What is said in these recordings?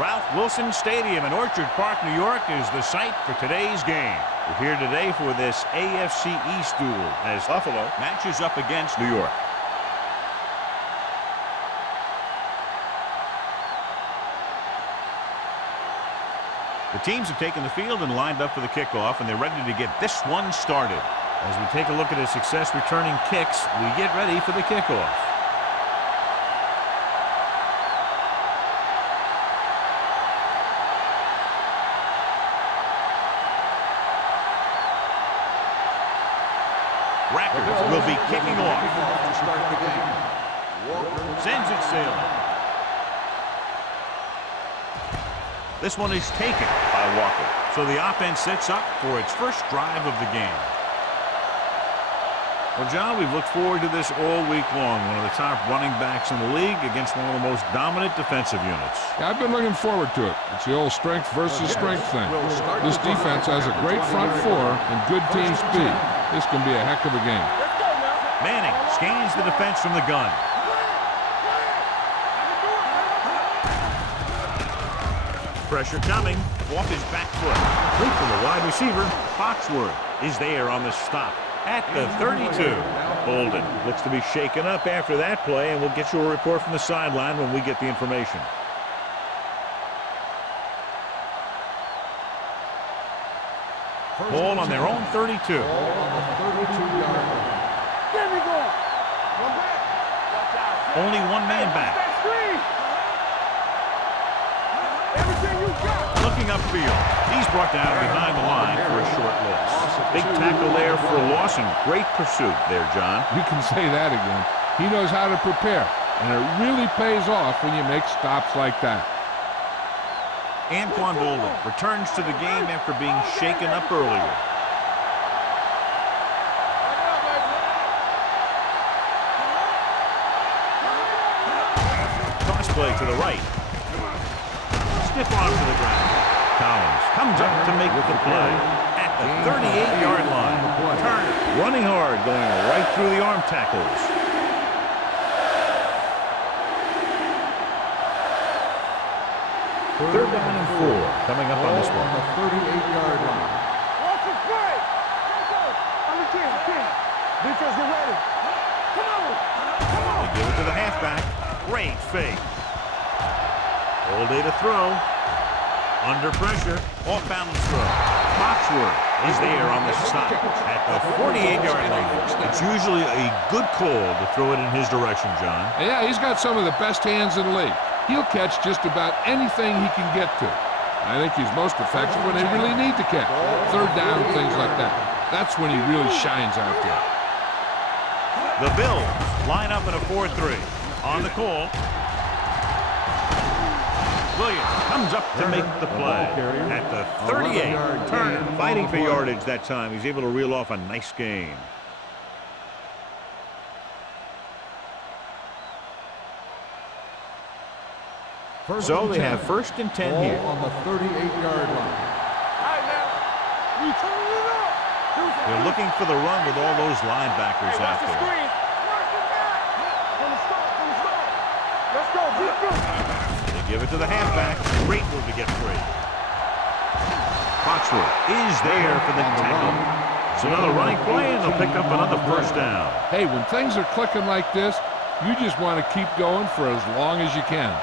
Ralph Wilson Stadium in Orchard Park, New York is the site for today's game. We're here today for this AFC East duel as Buffalo matches up against New York. The teams have taken the field and lined up for the kickoff, and they're ready to get this one started. As we take a look at his success returning kicks, we get ready for the kickoff. Rackers will be kicking off to start the game. Sends it sailing. This one is taken by Walker. So the offense sets up for its first drive of the game. Well, John, we've looked forward to this all week long. One of the top running backs in the league against one of the most dominant defensive units. Yeah, I've been looking forward to it. It's the old strength versus strength thing. This defense has a great front four and good team speed. This can be a heck of a game. Manning scans the defense from the gun. Pressure coming off his back foot. Complete to the wide receiver. Foxworth is there on the stop at the 32. Bolden looks to be shaken up after that play, and we'll get you a report from the sideline when we get the information. Ball on their own 32. Only one man back. Looking upfield. He's brought down behind the line for a short loss. Big tackle there for Lawson. Great pursuit there, John. You can say that again. He knows how to prepare, and it really pays off when you make stops like that. Anquan Bolden returns to the game after being shaken up earlier. Toss play to the right. Stiff arm to the ground. Collins comes up to make the play at the 38-yard line. Turner running hard, going right through the arm tackles. Third down and 4 coming up on this one. On the 38-yard line. Watch it play. On the 10. Defense, get ready. Come on. They give it to the halfback. Great fake. All day to throw. Under pressure. Off balance throw. Foxworth is there on the stop at the 48-yard line. It's usually a good call to throw it in his direction, John. Yeah, he's got some of the best hands in the league. He'll catch just about anything he can get to. I think he's most effective when they really need to catch. Third down, things like that. That's when he really shines out there. The Bills line up in a 4-3. On the call. Williams comes up to make the play at the 38. Turner fighting for yardage that time. He's able to reel off a nice gain. So they have 1st and 10 here. On the 38-yard line. They're looking for the run with all those linebackers out there. They give it to the halfback. Great move to get free. Foxworth is there for the tackle. It's another running play, and they'll pick up another first down. Hey, when things are clicking like this, you just want to keep going for as long as you can.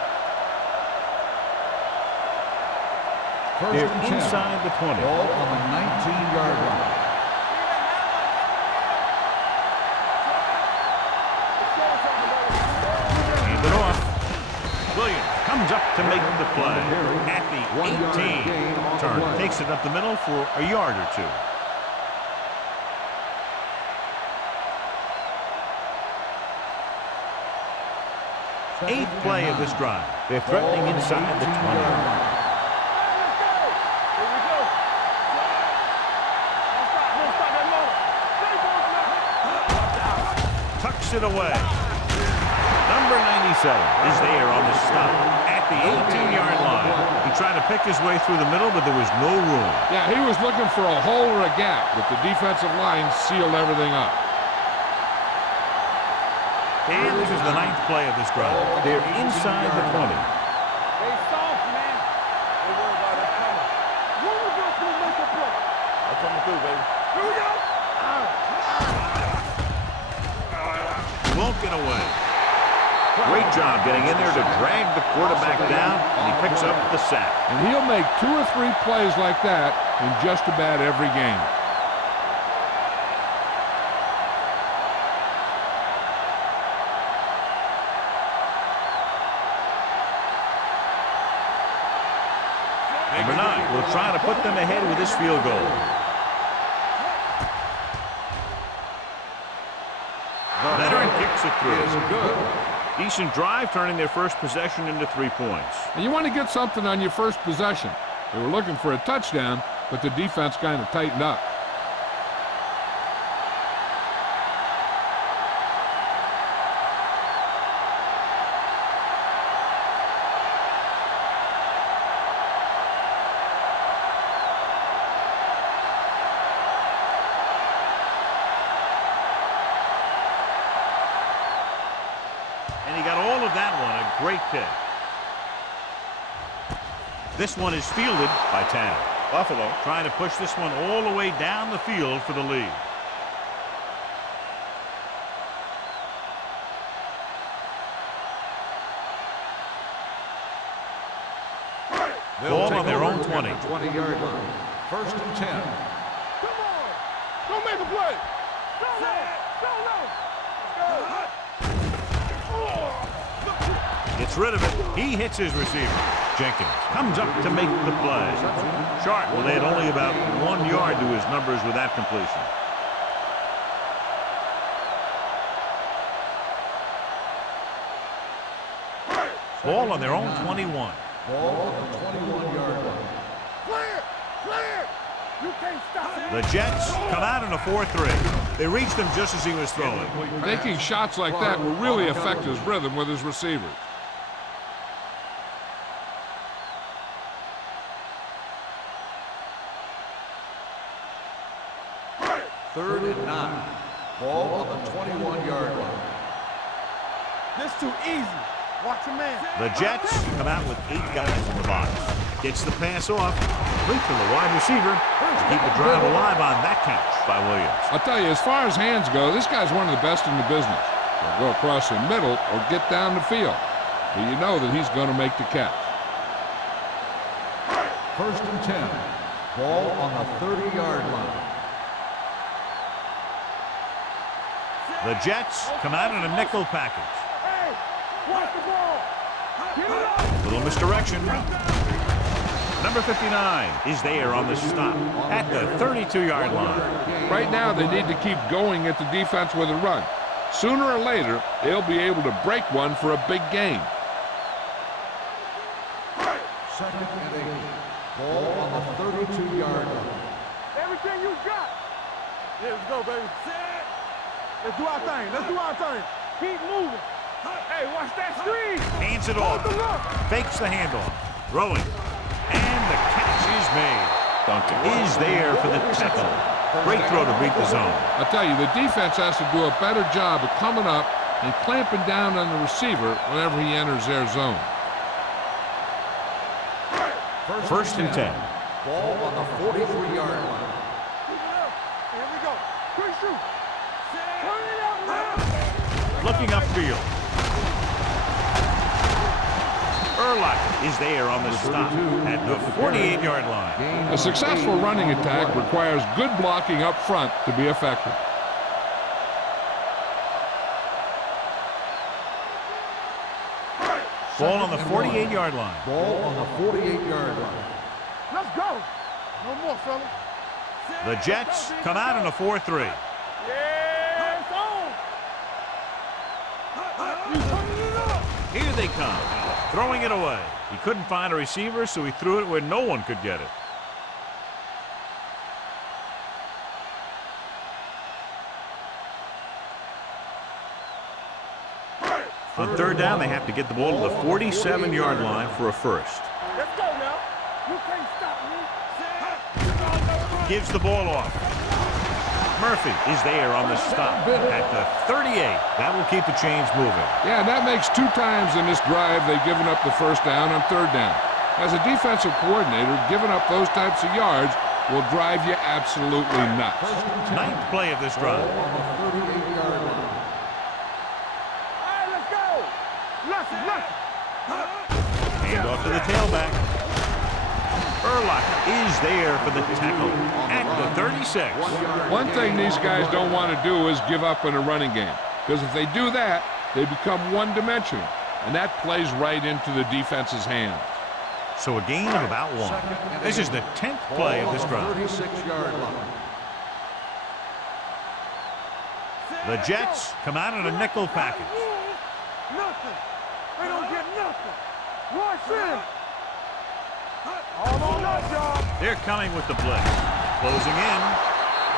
They're inside the 20. Ball on the 19-yard line. Hand it off. Williams comes up to make the play at the 18. Turner takes it up the middle for a yard or two. Eighth play of this drive. They're threatening inside the 20. Tucks it away. Number 97 is there on the stop at the 18-yard line. He tried to pick his way through the middle, but there was no room. Yeah, he was looking for a hole or a gap, but the defensive line sealed everything up. And this is the 9th play of this drive. They're inside the 20. Stay soft, man. coming through, baby. Here we go. Won't get away. Great job getting in there to drag the quarterback down, and he picks up the sack. And he'll make 2 or 3 plays like that in just about every game. Number 9 will try to put them ahead with this field goal. Veteran kicks it through. Good. Decent drive, turning their first possession into 3 points. And you want to get something on your first possession. They were looking for a touchdown, but the defense kind of tightened up. And he got all of that one, a great kick. This one is fielded by Town. Buffalo trying to push this one all the way down the field for the lead. Ball on their own 20. 20-yard line. First and 10. Come on. Don't make a play. Go low. Go low. Gets rid of it. He hits his receiver. Jenkins comes up to make the play. Sharp will add only about 1 yard to his numbers with that completion. Ball on their own 21. Ball on the 21-yard line. Clear. Clear. You can't stop it. The Jets come out in a 4-3. They reached him just as he was throwing. Taking shots like that will really affect his rhythm with his receivers. Third and 9. Ball on the 21-yard line. This too easy. Watch your man. The Jets come out with 8 guys in the box. Gets the pass off. Complete to the wide receiver to keep the drive alive on that catch by Williams. I'll tell you, as far as hands go, this guy's one of the best in the business. He'll go across the middle or get down the field. But you know that he's going to make the catch. First and 10. Ball on the 30-yard line. The Jets come out in a nickel package. Hey, watch the ball. Get it up. Little misdirection. Number 59 is there on the stop at the 32-yard line. Right now, they need to keep going at the defense with a run. Sooner or later, they'll be able to break one for a big game. Second and 8. Ball on the 32-yard line. Everything you got. Yeah, let's go, baby. Let's do our thing. Let's do our thing. Keep moving. Hey, watch that screen. Hands it off. Hold the look. Fakes the handoff. Throwing. And the catch is made. Duncan is there for the tackle. Great throw to beat the zone. I'll tell you, the defense has to do a better job of coming up and clamping down on the receiver whenever he enters their zone. First and 10. Ball on the 43-yard line. Keep it up. Here we go. Quick shoot. Turn it out, man. Looking upfield. Urlacher is there on the stop at the 48-yard line. A successful running attack requires good blocking up front to be effective. Ball on the 48-yard line. Ball on the 48-yard line. Let's go. No more, fella. The Jets come out in a 4-3. Yeah, it's on. You turning it up. Here they come, throwing it away. He couldn't find a receiver, so he threw it where no one could get it. On third down, they have to get the ball to the 47-yard line for a first. Let's go now. You can't stop me. Gives the ball off. Murphy is there on the stop at the 38. That will keep the chains moving. Yeah, that makes 2 times in this drive they've given up the first down on third down. As a defensive coordinator, giving up those types of yards will drive you absolutely nuts. Ninth play of this drive. On the 38-yard line. Hey, let's go. Listen. Hand off to the tailback. Urlacher is there for the tackle at the 36. One thing these guys don't want to do is give up in a running game, because if they do that, they become one-dimensional, and that plays right into the defense's hands. So a gain of about 1. This is the 10th play of this drive. 36-yard line. The Jets come out in a nickel package. Nothing. They don't get nothing. Watch this. All on that job. They're coming with the blitz. Closing in.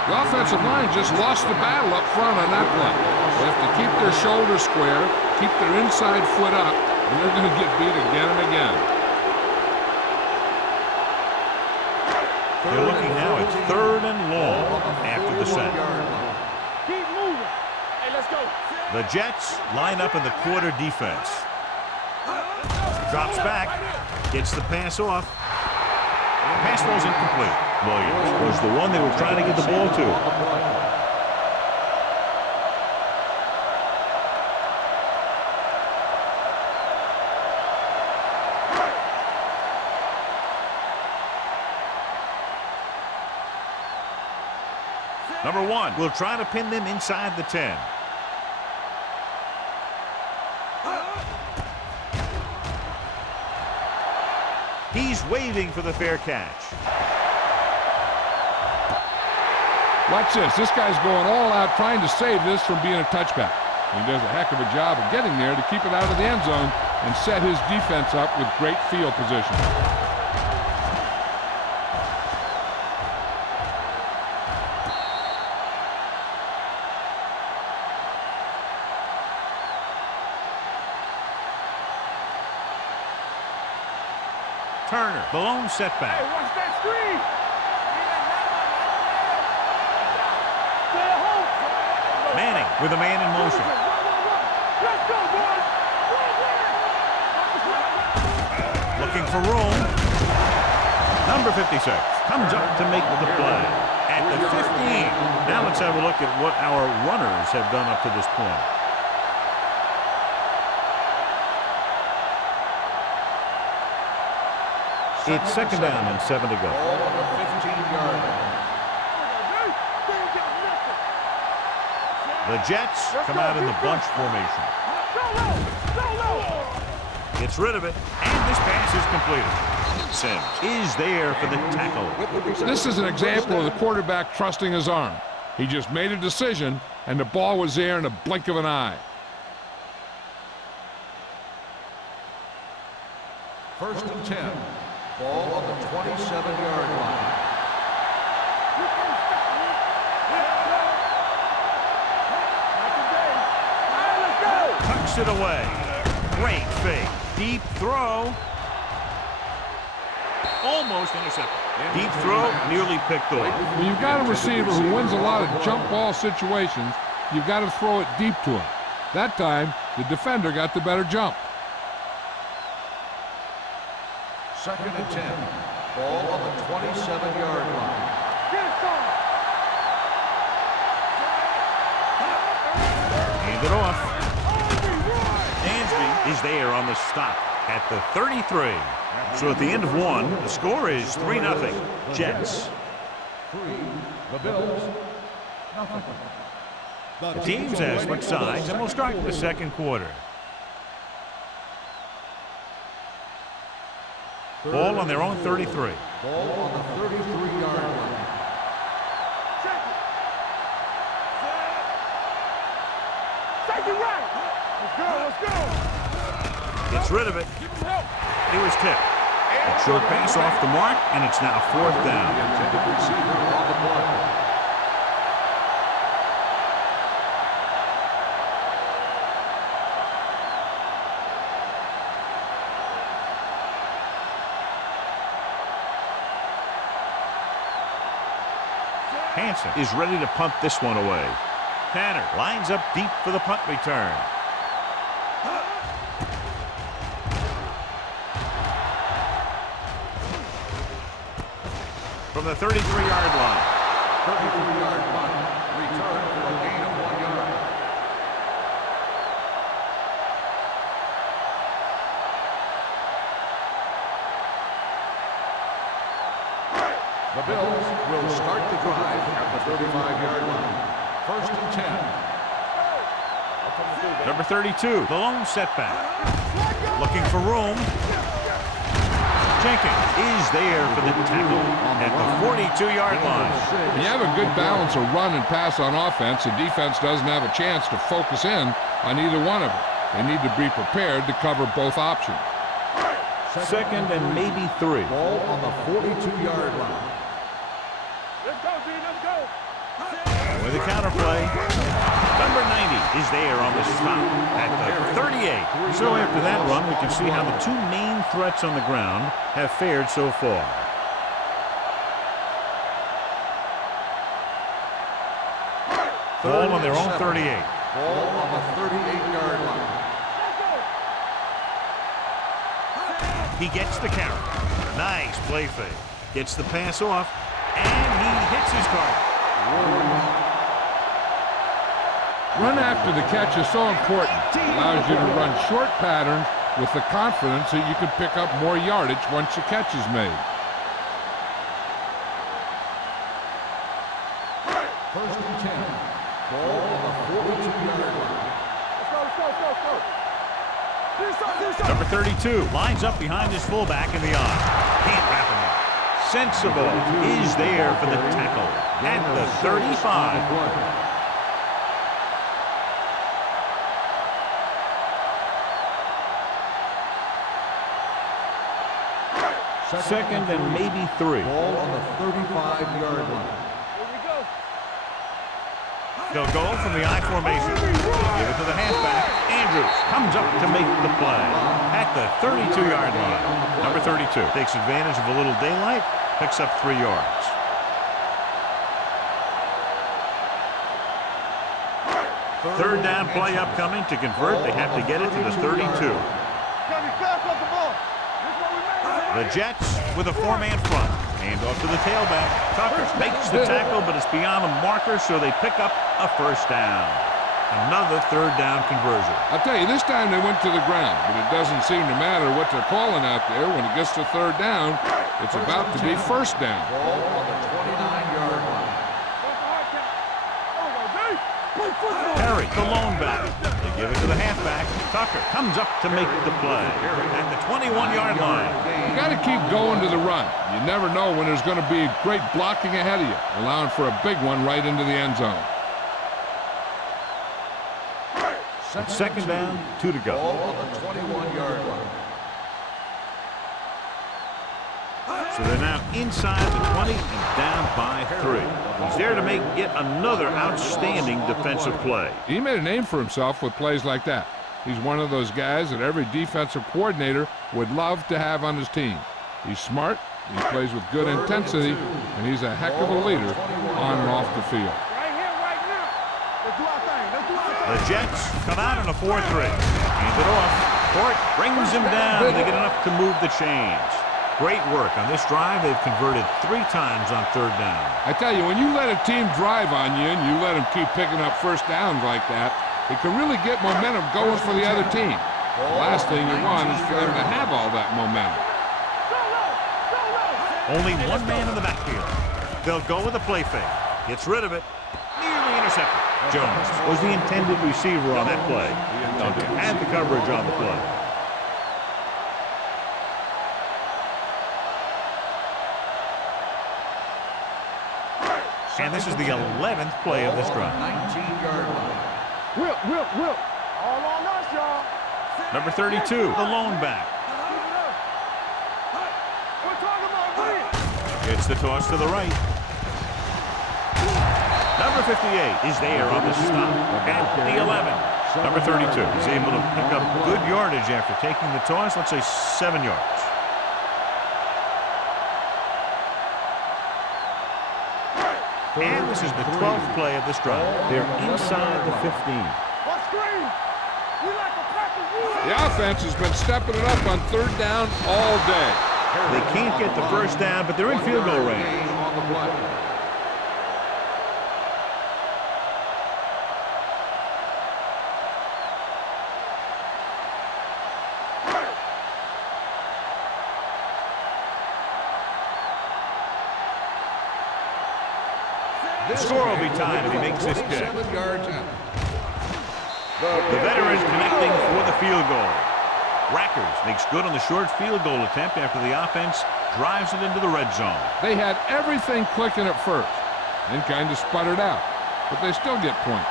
The offensive line just lost the battle up front on that play. They have to keep their shoulders square, keep their inside foot up, and they're going to get beat again and again. They're looking now at 3rd and long after the set. Keep moving. Hey, let's go. The Jets line up in the quarter defense. Drops back, gets the pass off. Pass ball's incomplete. Williams was the one they were trying to get the ball to. Number 1 will try to pin them inside the 10. He's waving for the fair catch. Watch this. This guy's going all out trying to save this from being a touchback. He does a heck of a job of getting there to keep it out of the end zone and set his defense up with great field position. Turner, the lone setback. Hey, watch that screen. Stay home. Manning with a man in motion. Let's go, boys. Looking for room. Number 56 comes up to make the play at the 15. Now let's have a look at what our runners have done up to this point. It's 2nd down and 7 to go. Ball on the 15-yard line. The Jets come out in the bunch formation. Gets rid of it, and this pass is completed. Sims is there for the tackle. This is an example of the quarterback trusting his arm. He just made a decision, and the ball was there in a blink of an eye. 1st and 10. Ball on the 27-yard line. Tucks it away. Great fake. Deep throw. Almost intercepted. Deep throw, nearly picked off. When you've got a receiver who wins a lot of jump ball situations, you've got to throw it deep to him. That time, the defender got the better jump. 2nd and 10. Ball on the 27-yard line. Hand it off. Dansby is there on the stop at the 33. So at the end of 1, the score is 3-0. Jets. 3. The Bills. Nothing. The teams have switched sides, and we'll start the 2nd quarter. Ball on their own 33. Ball on the 33-yard line. Take it right. Let's go. Gets rid of it. He was tipped. A short pass off the mark, and it's now 4th down. The intended receiver on the play. Hansen is ready to punt this one away. Tanner lines up deep for the punt return. from the 33-yard line. 33-yard punt. Return for a gain of 1 yard. The Bills will start the drive at the 35-yard line. 1st and 10. Number 32, the lone setback. Looking for room. Jenkins is there for the tackle at the 42-yard line. When you have a good balance of run and pass on offense, the defense doesn't have a chance to focus in on either one of them. They need to be prepared to cover both options. 2nd and maybe 3. Ball on the 42-yard line. Let's go, D. Let's go. With a counterplay. Number 90 is there on the stop at the 38. So after that run, we can see how the two main threats on the ground have fared so far. Ball on their own 38. Ball on the 38-yard line. He gets the carry. Nice play fake. Gets the pass off, and he hits his target. Run after the catch is so important. It allows you to run short patterns with the confidence that you can pick up more yardage once the catch is made. 1st and 10. Ball on the 42-yard line. Let's go. Number 32 lines up behind his fullback in the eye. Can't wrap him up. Sensible is there for the tackle at the 35. 2nd and maybe 3. Ball on the 35-yard line. Here we go. They'll go from the I formation. Give it to the halfback. Andrews comes up to make the play at the 32-yard line. Number 32 takes advantage of a little daylight, picks up 3 yards. Third down play upcoming. To convert, they have to get it to the 32. Gotta be fast off the ball. This is what we made. The Jets with a 4-man front. Hand off to the tailback. Tucker makes the tackle, but it's beyond the marker, so they pick up a 1st down. Another 3rd down conversion. I'll tell you, this time they went to the ground, but it doesn't seem to matter what they're calling out there. When it gets to 3rd down, it's about to be 1st down. Ball on the 29-yard line. Perry, the lone back. They give it to the halfback. Tucker comes up to make the play at the 21-yard line. You got to keep going to the run. You never know when there's going to be great blocking ahead of you, allowing for a big one right into the end zone. 2nd down, 2 to go. Ball on the 21-yard line. So they're now inside the 20 and down by 3. He's there to make yet another outstanding defensive play. He made a name for himself with plays like that. He's one of those guys that every defensive coordinator would love to have on his team. He's smart, he plays with good intensity, and he's a heck of a leader on and off the field. Right here, right now. Let's do our thing. Let's do our thing. The Jets come out in a 4-3. Hand it off. Court brings him down. They get enough to move the chains. Great work on this drive. They've converted 3 times on 3rd down. I tell you, when you let a team drive on you and you let them keep picking up 1st downs like that, it can really get momentum going for the other team. The last thing you want is for them to have all that momentum. Only 1 man in the backfield. They'll go with a play fake. Gets rid of it. Nearly intercepted. Jones was the intended receiver on that play. Duncan had the coverage on the play. And this is the 11th play of this drive. 19-yard line. Whip. All on us, y'all. Number 32, the lone back. We're talking about win. Gets the toss to the right. Number 58 is there on the stop at the 11. Number 32 is able to pick up good yardage after taking the toss, let's say 7 yards. And this is the 12th play of this drive. They're inside the 15. What screen? We like a practice. The offense has been stepping it up on 3rd down all day. They can't get the 1st down, but they're in field goal range. on the play. The score will be tied if he makes this kick. 7 yards out. The veteran connecting for the field goal. Rackers makes good on the short field goal attempt after the offense drives it into the red zone. They had everything clicking at first, then kind of sputtered out, but they still get points.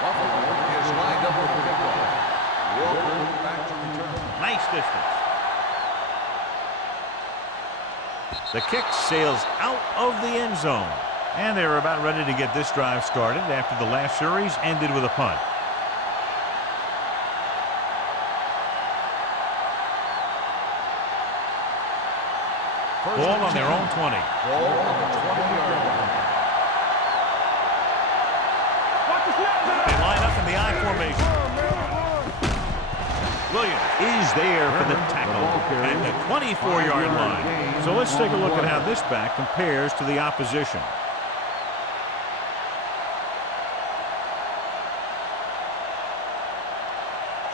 Buffalo is lined up with the kickoff. Walker back to return. Nice distance. The kick sails out of the end zone. And they're about ready to get this drive started after the last series ended with a punt. Ball on their own 20. Ball on the 20-yard line. They line up in the I formation. Williams is there for the tackle at the 24-yard line. So let's take a look at how this back compares to the opposition.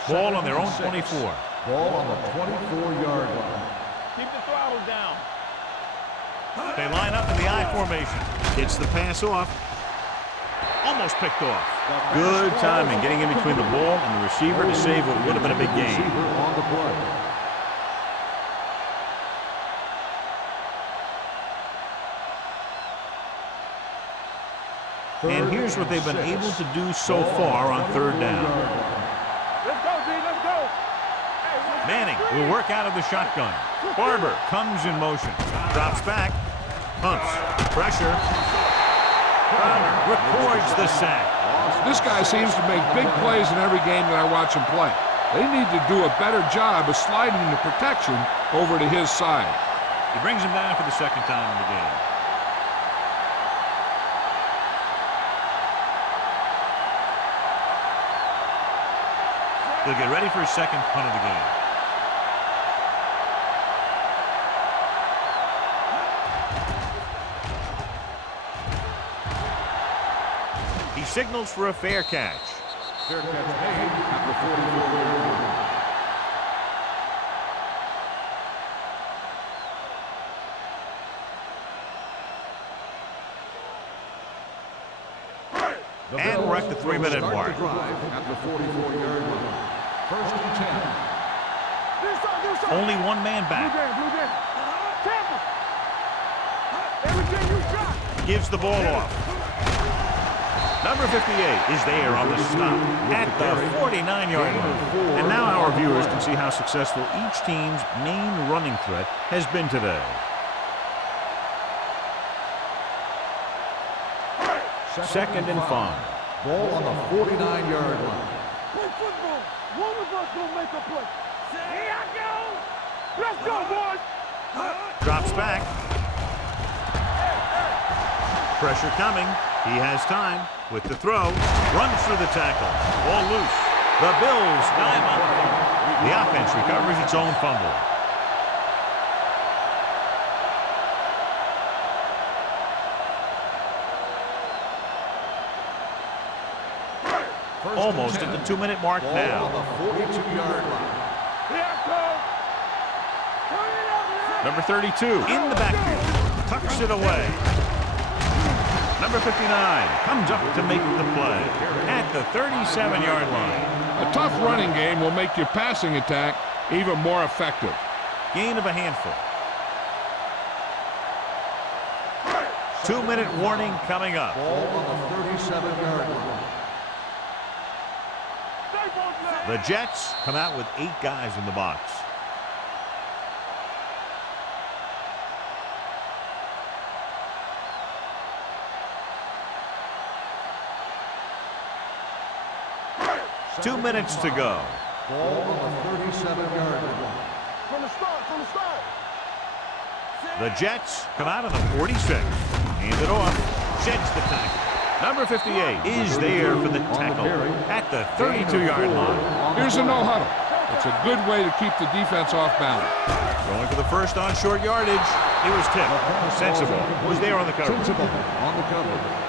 Ball on their own 24. Ball on the 24-yard line. Keep the throttle down. They line up in the I formation. Gets the pass off. Almost picked off. Good timing getting in between the ball and the receiver to save what would have been a big gain. On the play. And here's what they've been able to do so far on third down. Let's go, D. Let's go. Manning will work out of the shotgun. Barber comes in motion. Drops back. Hunts. Pressure. Crowder records the sack. This guy seems to make big plays in every game that I watch him play. They need to do a better job of sliding the protection over to his side. He brings him down for the second time in the game. He'll get ready for his second punt of the game. He signals for a fair catch. Fair catch made at the 44-yard line. And we're at the 3-minute mark. At the 44-yard line. First and 10. Only one man back. Everything you got. Gives the ball off. Number 58 is there on the stop at the 49-yard line. And now our viewers can see how successful each team's main running threat has been today. Second and 5. Ball on the 49-yard line. Play football. One of us gonna make a play. Here I go. Let's go, boys. Drops back. Pressure coming. He has time with the throw. Runs through the tackle. Ball loose. The Bills dive on the fumble. The offense recovers its own fumble. Almost at the 2-minute mark now. On the 42-yard line. Here I come. Turn it up. Number 32 in the backfield. Tucks it away. Number 59 comes up to make the play at the 37-yard line. A tough running game will make your passing attack even more effective. Gain of a handful. 2-minute warning coming up. Ball on the 37-yard line. The Jets come out with 8 guys in the box. Two minutes to go. Ball on the 37-yard line. From the start. The Jets come out of the 46. Hand it off. Sheds the tackle. Number 58 is there for the tackle at the 32-yard line. Here's a no huddle. It's a good way to keep the defense off balance. Going for the first on short yardage. He was tipped. Sensible was there on the cover. Sensible on the cover.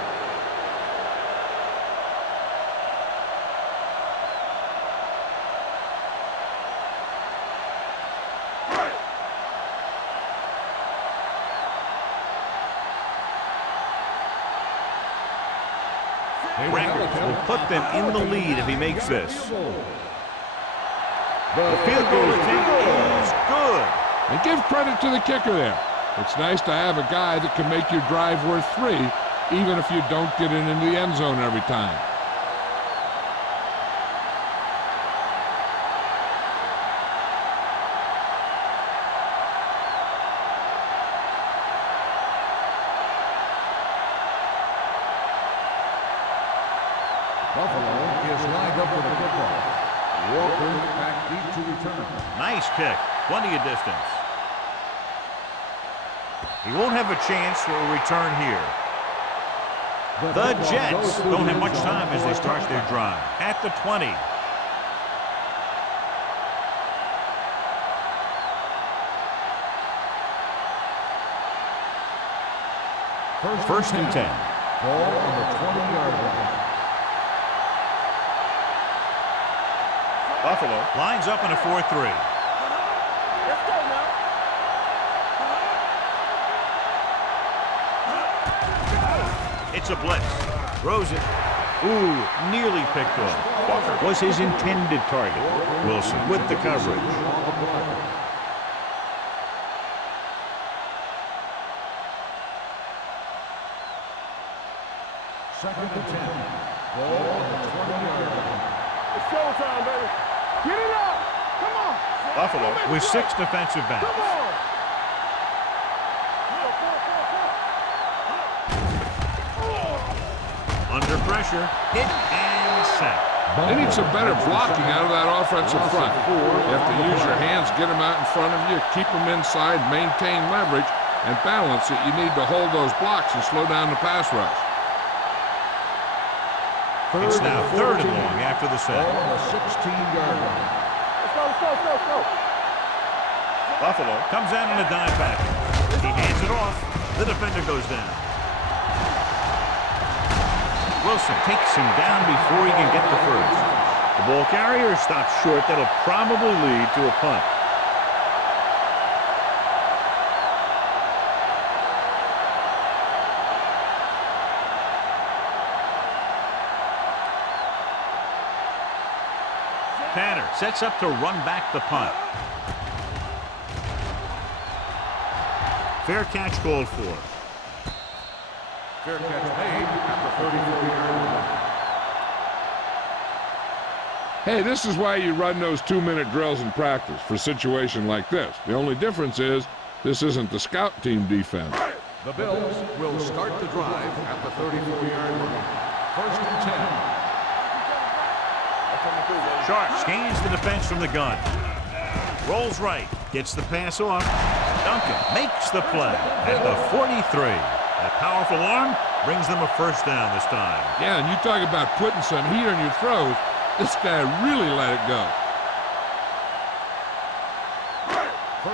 Records will put them in the lead if he makes this. The field goal attempt is good. And give credit to the kicker there. It's nice to have a guy that can make your drive worth 3, even if you don't get it into the end zone every time. Buffalo is lined up for the kickoff. Walker back deep to return. Nice kick. Plenty of distance. He won't have a chance for a return here. The Jets don't have much time as they start their drive. At the 20. First and 10. Ball on the 20-yard line. Buffalo lines up in a 4-3. Let's go now. It's a blitz. Throws it. Ooh, nearly picked off. Walker was his intended target. Wilson with the coverage. Second and 10. Ball on the 20-yard line. It's showtime, baby. Get it up. Come on. Buffalo with 6 defensive backs. Come on. Under pressure, hit and sack. They need some better blocking out of that offensive front. You have to use your hands, get them out in front of you, keep them inside, maintain leverage, and balance it. You need to hold those blocks and slow down the pass rush. It's now 3rd and long after the sack. Ball on the 16-yard line. Let's go. Buffalo comes out in a dive package. He hands it off. The defender goes down. Wilson takes him down before he can get the first. The ball carrier stops short. That'll probably lead to a punt. Tanner sets up to run back the punt. Fair catch called for. Fair catch made at the 34-yard line. Hey, this is why you run those 2-minute drills in practice for a situation like this. The only difference is this isn't the scout team defense. The Bills will start the drive at the 34-yard line. First and 10. Sharp scans the defense from the gun. Rolls right. Gets the pass off. Duncan makes the play at the 43. That powerful arm brings them a first down this time. Yeah, and you talk about putting some heat on your throws. This guy really let it go.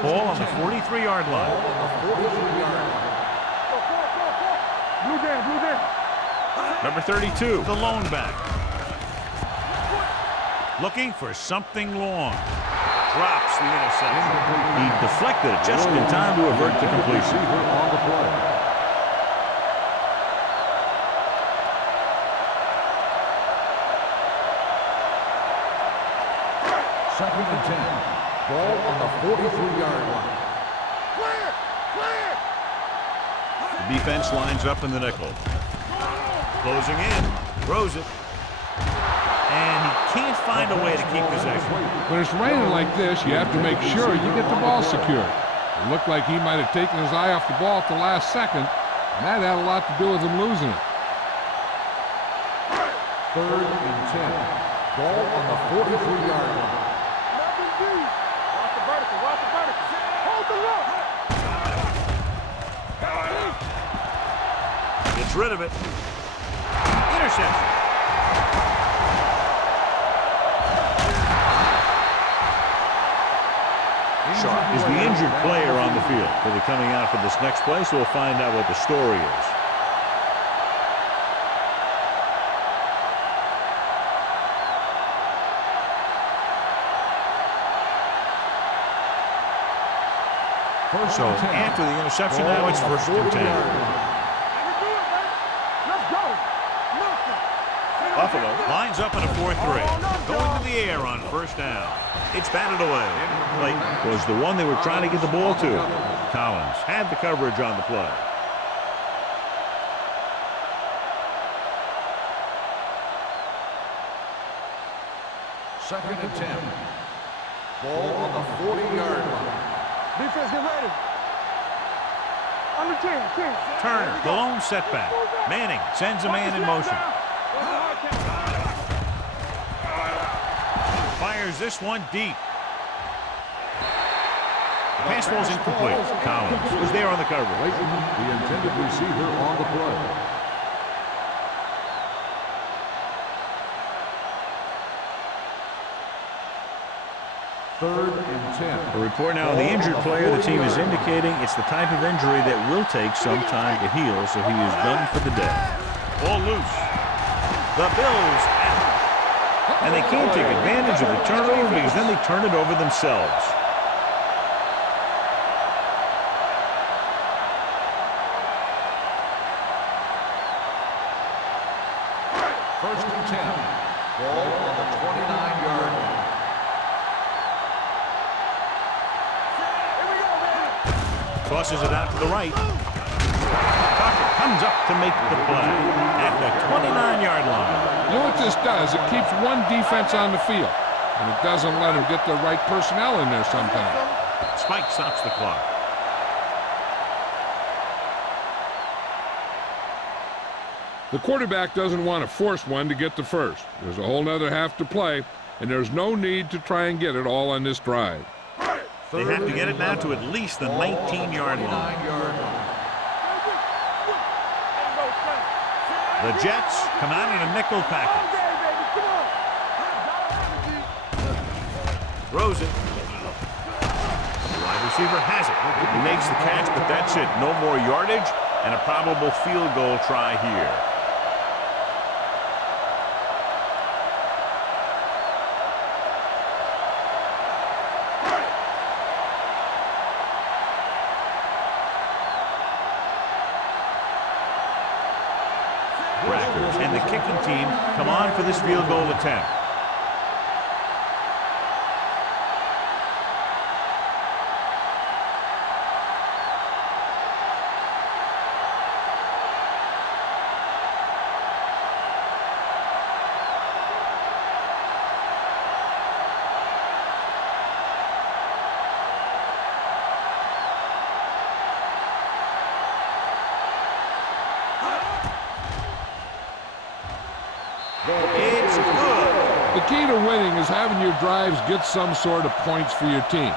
Ball on the 43-yard line. Blue jam. Number 32, the lone back. Looking for something long. Drops the interception. He deflected it just in time to avert the completion. On the play. Second and 10. Ball on the 43-yard line. Clear. The defense lines up in the nickel. Closing in. Throws it. And he can't find a way to keep possession. When it's raining like this, you have to make sure you get the ball secured. It looked like he might have taken his eye off the ball at the last second, and that had a lot to do with him losing it. Third and 10. Ball on the 43-yard line. Watch the vertical. Hold the look. Gets rid of it. Interception. Sharp is the injured player on the field. He'll be coming out for this next play, so we'll find out what the story is. So after the interception, now it's 1st and 10. Buffalo lines up in a 4-3. Going to the air on 1st down. It's batted away. Clayton was the one they were trying to get the ball to. Collins had the coverage on the play. Second and 10. Ball on the 40-yard line. Defense, get ready. Under 10. Turner, the lone setback. Manning sends a man in motion. Fires this one deep. The pass ball's incomplete. Collins was there on the coverage. Clayton, the intended receiver on the play. Third and 10. A report now on the injured player. The team is indicating it's the type of injury that will take some time to heal, so he is done for the day. Ball loose. The Bills out. And they can't take advantage of the turnover because then they turn it over themselves. First and 10. Ball on the 29-yard line. Tosses it out to the right. Tucker comes up to make the play at the 29-yard line. You know what this does? It keeps one defense on the field, and it doesn't let them get the right personnel in there sometimes. Spike stops the clock. The quarterback doesn't want to force one to get to first. There's a whole nother half to play, and there's no need to try and get it all on this drive. They have to get it now to at least the 19-yard line. The Jets come out in a nickel package. Throws it. The wide receiver has it. He makes the catch, but that's it. No more yardage and a probable field goal try here. And the kicking team come on for this field goal attempt. It's good. The key to winning is having your drives get some sort of points for your team.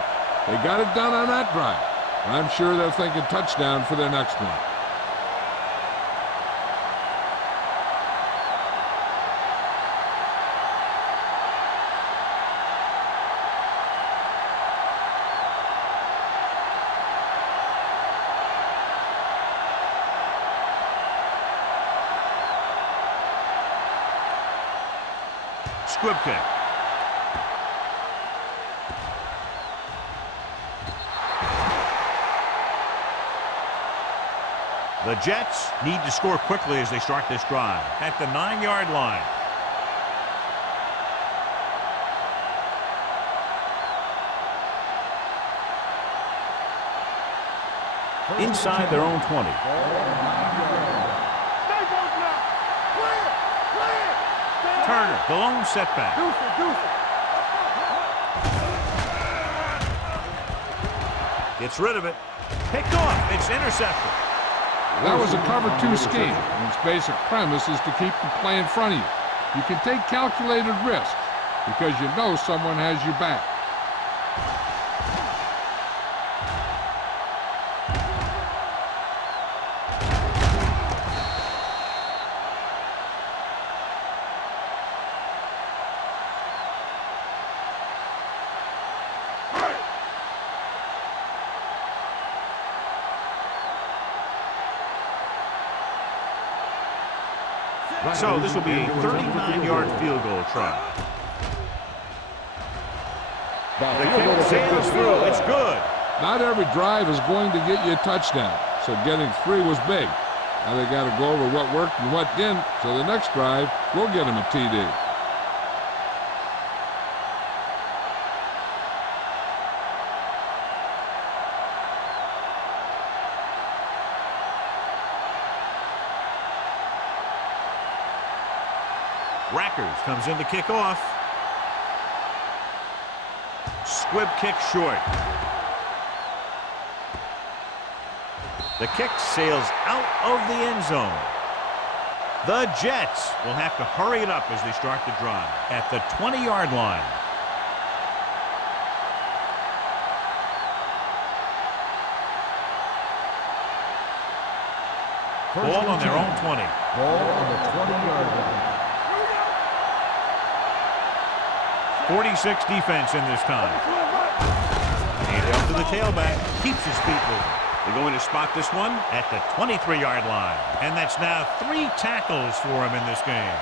They got it done on that drive. I'm sure they're thinking touchdown for their next one. Squib kick. The Jets need to score quickly as they start this drive at the 9-yard line. Inside their own 20. Turner, the lone setback. Gets rid of it. Picked off. It's intercepted. That was a cover 2 scheme, and its basic premise is to keep the play in front of you. You can take calculated risks because you know someone has your back. So this will be a 39-yard field goal try. The kick sails through. It's good. Not every drive is going to get you a touchdown, so getting 3 was big. Now they got to go over what worked and what didn't, so the next drive will get them a TD. Rackers comes in to kick off. Squib kick short. The kick sails out of the end zone. The Jets will have to hurry it up as they start the drive at the 20-yard line. Ball on their own 20. Ball on the 20-yard line. 46 defense in this time. And up to the tailback. Keeps his feet moving. They're going to spot this one at the 23-yard line. And that's now 3 tackles for him in this game.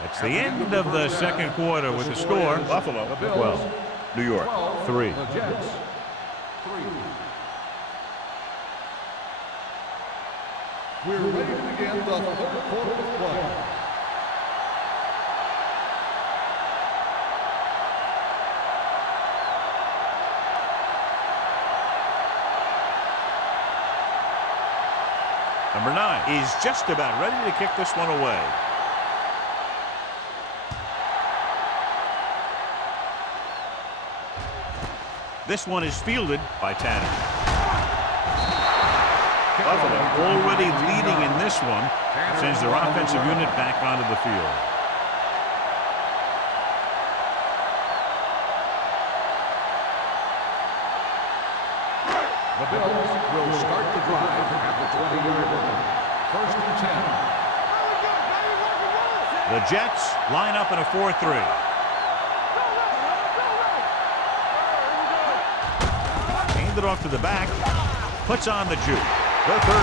That's the end of the second quarter with the score. Buffalo 12. New York 3. The Jets 3. We're ready to begin the third quarter of play. Number 9 is just about ready to kick this one away. This one is fielded by Tanner. Buffalo already leading in this one, sends their offensive unit back onto the field. The Bills will start the drive at the 20-yard line. First and 10. The Jets line up in a 4-3. Hand it off to the back. Puts on the juke. The 30.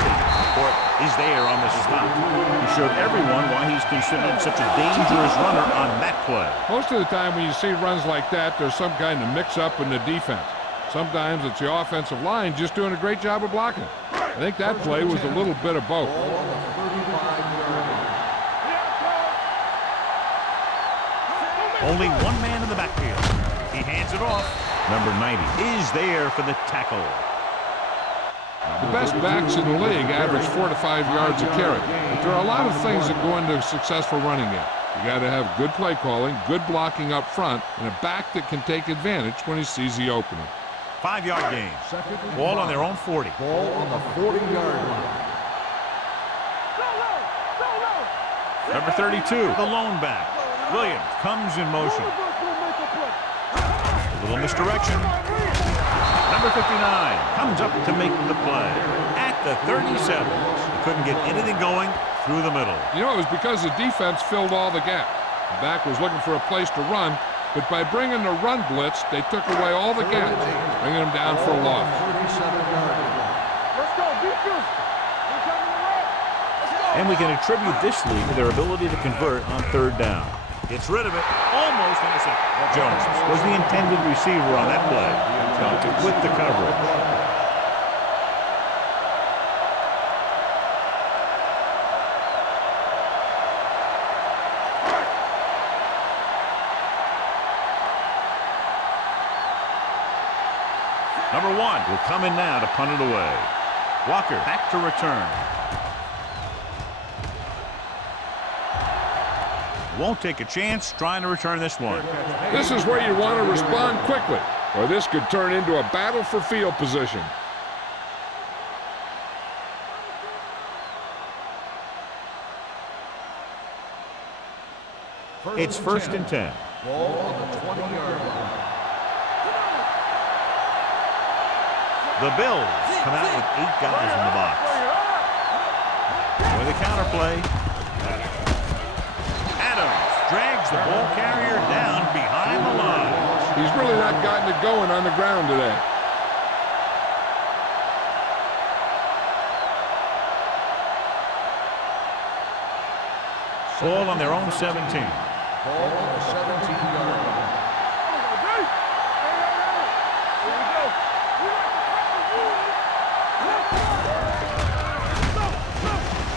Court is there on the stop. He showed everyone why he's considered such a dangerous runner on that play. Most of the time when you see runs like that, there's some kind of mix-up in the defense. Sometimes it's the offensive line just doing a great job of blocking. I think that play was a little bit of both. Only one man in the backfield. He hands it off. Number 90 is there for the tackle. The best backs in the league average 4 to 5 yards a carry. But there are a lot of things that go into a successful running game. You got to have good play calling, good blocking up front, and a back that can take advantage when he sees the opening. 5-yard gain. Ball on their own 40. Ball on the 40-yard line. Number 32, the lone back. Williams comes in motion. A little misdirection. Number 59 comes up to make the play at the 37. He couldn't get anything going through the middle. You know, it was because the defense filled all the gaps. The back was looking for a place to run, but by bringing the run blitz, they took away all the gaps, bringing them down for a loss. Let's go, defense. And we can attribute this lead to their ability to convert on third down. Gets rid of it, almost intercepted. Jones was the intended receiver on that play. To quit the coverage. Number 1 will come in now to punt it away. Walker back to return. Won't take a chance trying to return this one. This is where you want to respond quickly, or this could turn into a battle for field position. It's first and 10. Ball on the 20-yard line. The Bills come out with 8 guys in the box. With a counter play. Adams drags the ball carrier down behind the line. He's really not gotten it going on the ground today. Ball on their own 17. Ball on the 17-yard line.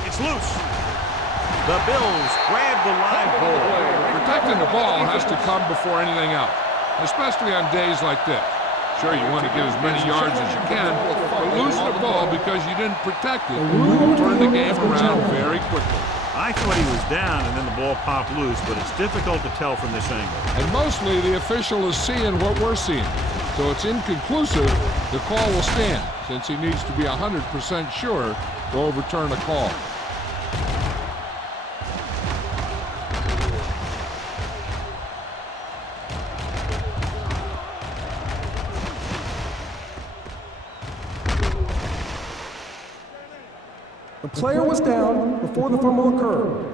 It's loose. The Bills grab the live ball. Protecting the ball has to come before anything else, especially on days like this. Sure, you want to get as many yards as you can, but losing the ball because you didn't protect it will turn the game around very quickly. I thought he was down and then the ball popped loose, but it's difficult to tell from this angle. And mostly the official is seeing what we're seeing. So it's inconclusive. The call will stand since he needs to be 100% sure to overturn a call. The player was down before the fumble occurred.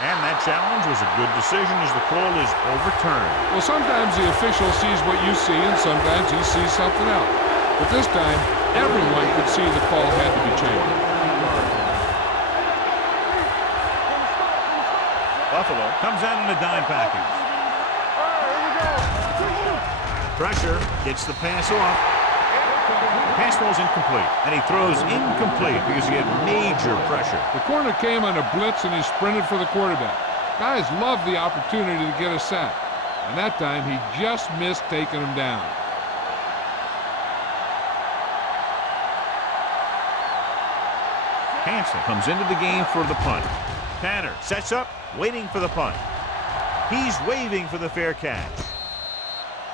And that challenge was a good decision as the call is overturned. Well, sometimes the official sees what you see, and sometimes he sees something else. But this time, everyone could see the call had to be changed. Buffalo comes out in a dime package. Pressure gets the pass off. Pass ball's incomplete, and he throws incomplete because he had major pressure. The corner came on a blitz, and he sprinted for the quarterback. Guys love the opportunity to get a sack, and that time he just missed taking him down. Hansen comes into the game for the punt. Tanner sets up, waiting for the punt. He's waving for the fair catch.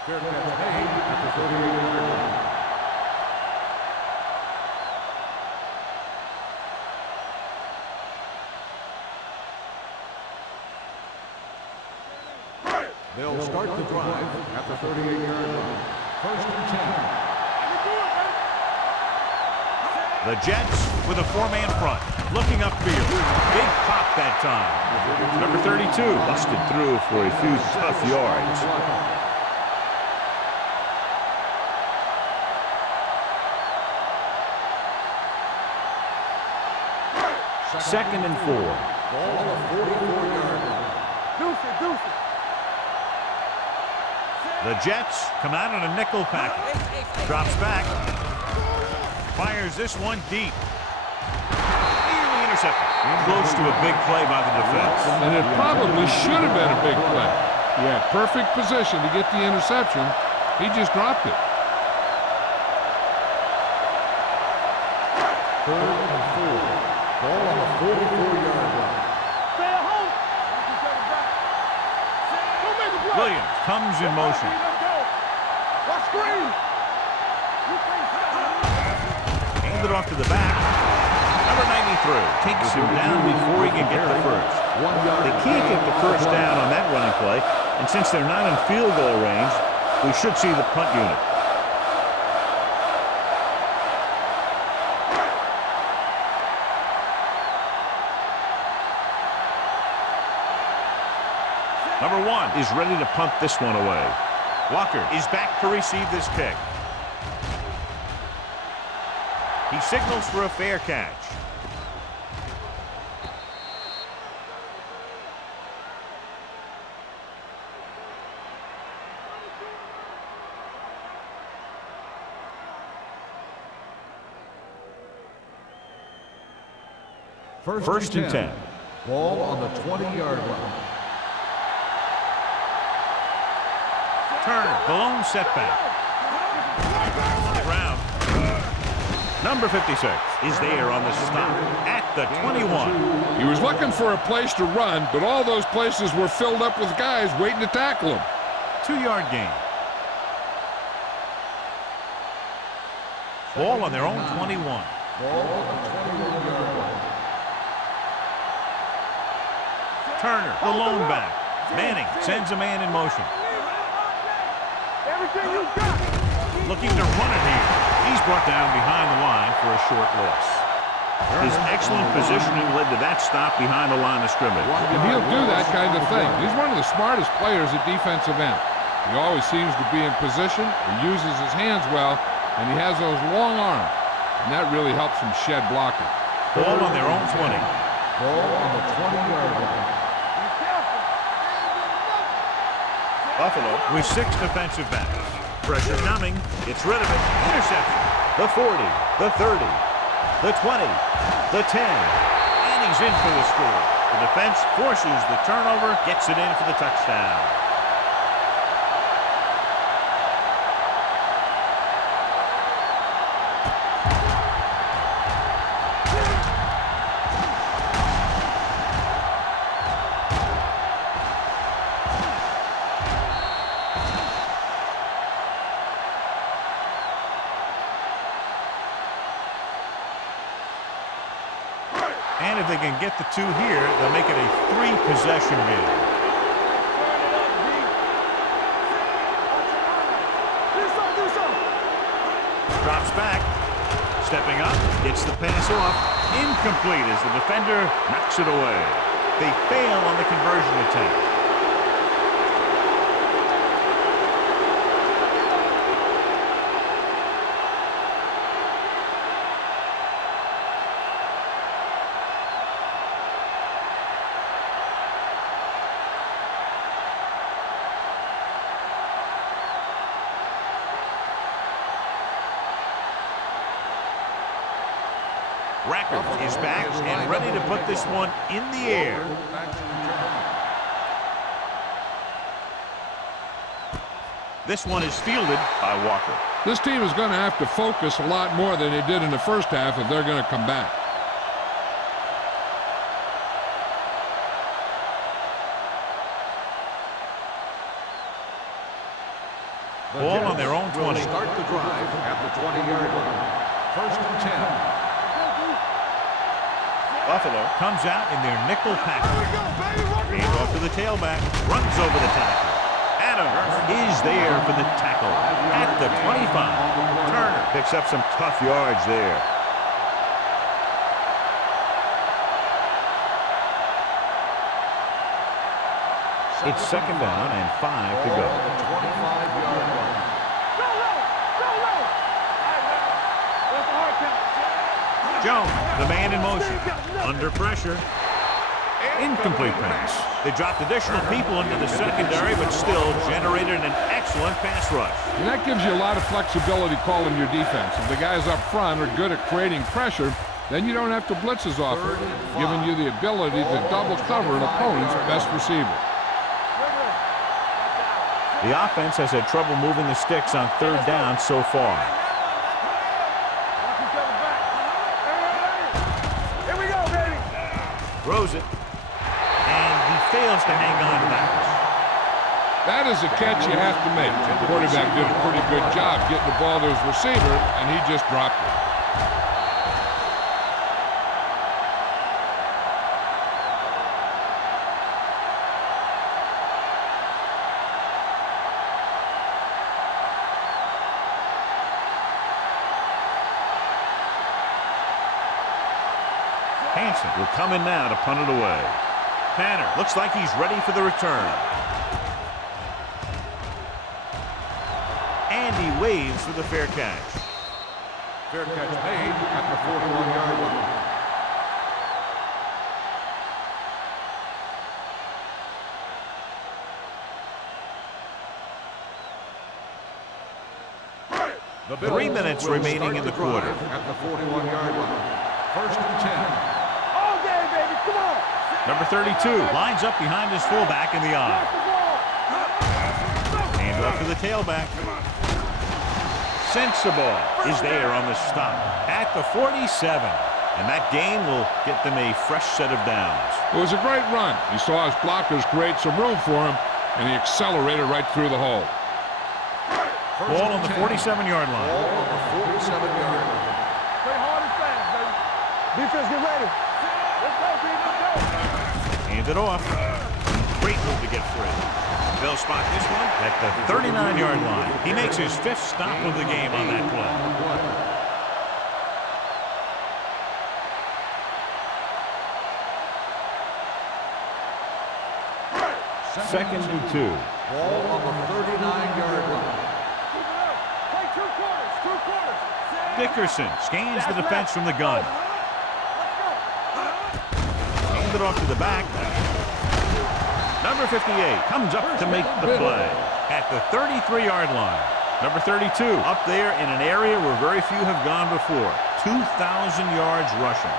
Fair catch made at the 38-yard line. They'll start the drive at the 38-yard line. First and 10. The Jets with a four-man front, looking upfield. Big pop that time. Number 32 busted through for a few tough yards. Second and 4. Ball on the 44-yard line. Deuce it. The Jets come out in a nickel package. Drops back. Fires this one deep. Nearly intercepted. Close to a big play by the defense. And it probably should have been a big play. He had perfect position to get the interception. He just dropped it. Third and 4. Ball on the 44-yard line. Stay at home. Don't make a play. Williams comes in motion. Watch screen. Hand it off to the back. Number 93 takes him down before he can get the first. They can't get the first down on that running play, and since they're not in field goal range, we should see the punt unit. Number 1 is ready to punt this one away. Walker is back to receive this kick. He signals for a fair catch. First and 10. Ball on the 20-yard line. Turner, the lone setback. On the ground. Number 56 is there on the stop at the 21. He was looking for a place to run, but all those places were filled up with guys waiting to tackle him. 2-yard gain. Ball on their own 21. Ball on the 21-yard line. Turner, the lone back. Manning sends a man in motion. Everything you got. Looking to run it here. He's brought down behind the line for a short loss. His excellent positioning led to that stop behind the line of scrimmage. And he'll do that kind of thing. He's one of the smartest players at defensive end. He always seems to be in position, he uses his hands well, and he has those long arms. And that really helps him shed blocking. Ball on their own 20. Ball on the 20-yard line. Buffalo with 6 defensive backs. Pressure coming. Gets rid of it. Interception. The 40, the 30, the 20, the 10. And he's in for the score. The defense forces the turnover, gets it in for the touchdown. And if they can get the 2 here, they'll make it a 3-possession game. Drops back. Stepping up. Gets the pass off. Incomplete as the defender knocks it away. They fail on the conversion attempt. Rackard is back and ready to put this one in the air. This one is fielded by Walker. This team is going to have to focus a lot more than they did in the first half if they're going to come back. Ball on their own 20. Start the drive at the 20-yard line. First and 10. Buffalo comes out in their nickel package. Hand off to the tailback. Runs over the tackle. Adams is there for the tackle at the 25. Turner picks up some tough yards there. It's 2nd down and 5 to go. 25-yard line. Jones, the man in motion. Under pressure. Incomplete pass. They dropped additional people into the secondary, but still generated an excellent pass rush. And that gives you a lot of flexibility calling your defense. If the guys up front are good at creating pressure, then you don't have to blitz as often, giving you the ability to double cover an opponent's best receiver. The offense has had trouble moving the sticks on 3rd down so far. Throws it, and he fails to hang on to that. That is a catch you have to make. The quarterback did a pretty good job getting the ball to his receiver, and he just dropped it. Hansen will come in now to punt it away. Tanner looks like he's ready for the return. And he waves for the fair catch. Fair catch made at the 41-yard line. The 3 minutes remaining in the quarter. At the 41-yard line. First and 10. All day, baby. Come on. Number 32 lines up behind his fullback in the eye. Hand off to the tailback. Sensible is there on the stop at the 47. And that gain will get them a fresh set of downs. It was a great run. He saw his blockers create some room for him, and he accelerated right through the hole. Ball on the 47-yard line. Ball on the 47-yard line. Play hard and fast, baby. Defense, get ready. Let's go, B. Let's go. Hand it off. Great move to get free. They'll spot this one at the 39-yard line. He makes his 5th stop of the game on that play. Second and 2. Ball on the 39-yard line. Keep it up. Play 2 quarters. 2 quarters. Dickerson scans the defense from the gun. Let's go. hand it off to the back. Number 58 comes up to make the play at the 33-yard line. Number 32 up there in an area where very few have gone before. 2,000 yards rushing.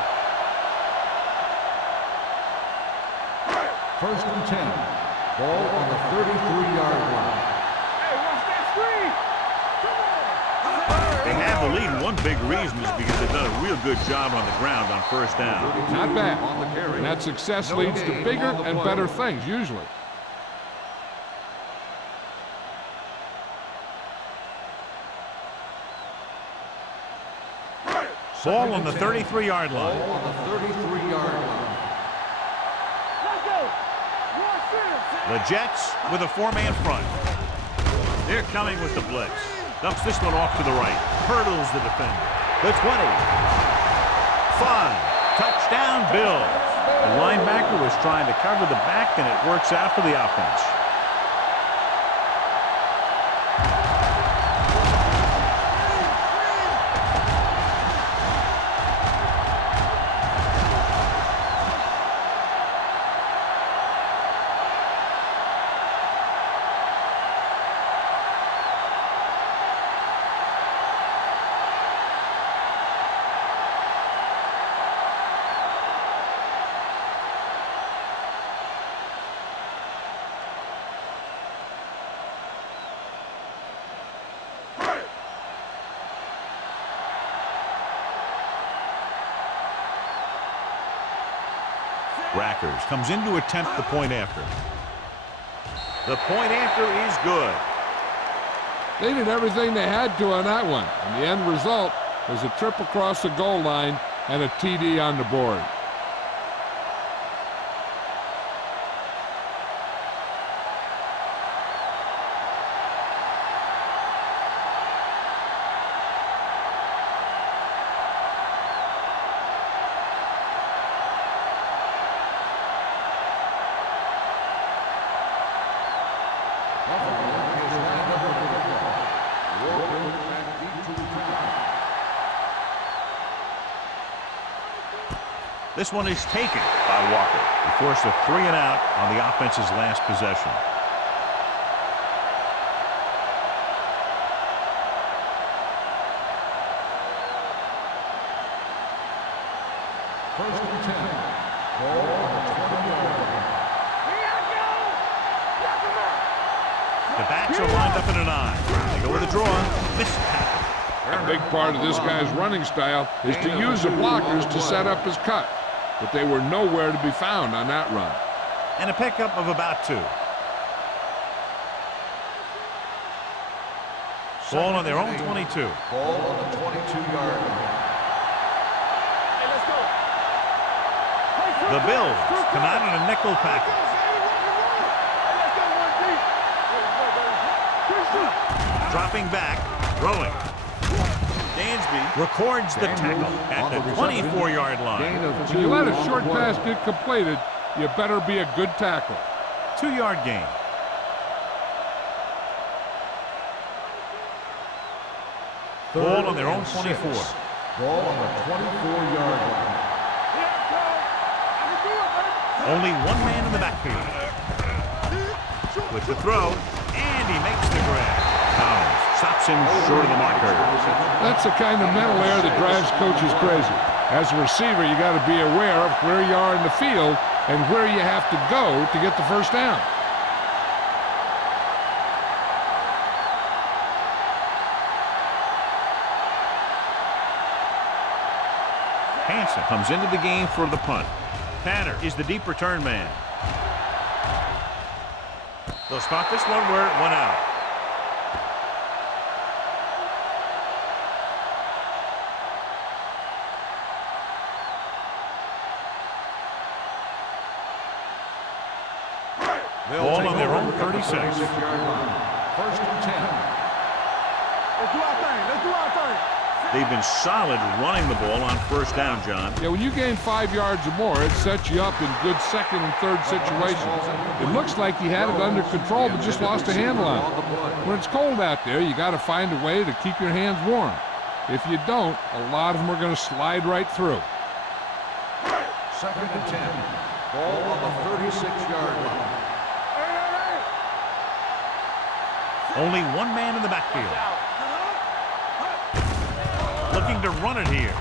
First and 10. Ball on the 33-yard line. Hey, watch that screen. Come on. They have the lead, and one big reason is because they've done a real good job on the ground on first down. Not bad. And that success leads to bigger and better things, usually. Ball on the 33-yard line. Ball on the 33-yard line. Let's go. Watch this. The Jets with a four-man front. They're coming with the blitz. Dumps this one off to the right. Hurdles the defender. The 20. 5. Touchdown, Bills. The linebacker was trying to cover the back, and it works out for the offense. Rackers comes in to attempt the point after. The point after is good. They did everything they had to on that one, and the end result was a trip across the goal line and a TD on the board. This one is taken by Walker. He forced a 3-and-out on the offense's last possession. First and 10. Ball on the 20-yard line. The backs are lined up in an eye. They go with a draw. Missed tackle. A big part of this guy's running style is to use the blockers to set up his cut, but they were nowhere to be found on that run. And a pickup of about 2. Ball on their own 22. Ball on the 22-yard line. Hey, let's go. The Bills come out in a nickel package. Dropping back, throwing. Dansby records the tackle at the 24-yard line. If you let a short pass get completed, you better be a good tackle. 2-yard gain. Ball on their own 24. Ball on the 24-yard line. Only one man in the backfield. With the throw, and he makes the grab. Thomas stops him short of the marker. That's the kind of mental error that drives coaches crazy. As a receiver, you got to be aware of where you are in the field and where you have to go to get the first down. Hansen comes into the game for the punt. Tanner is the deep return man. They'll spot this one where it went out. Ball on their own 36. First and 10. Let's do our thing. Let's do our thing. They've been solid running the ball on first down, John. Yeah, when you gain 5 yards or more, it sets you up in good second and third situations. It looks like he had it under control, but just lost a handle on it. When it's cold out there, you got to find a way to keep your hands warm. If you don't, a lot of them are going to slide right through. Second and 10. Ball on the 36-yard line. Only one man in the backfield. Looking to run it here.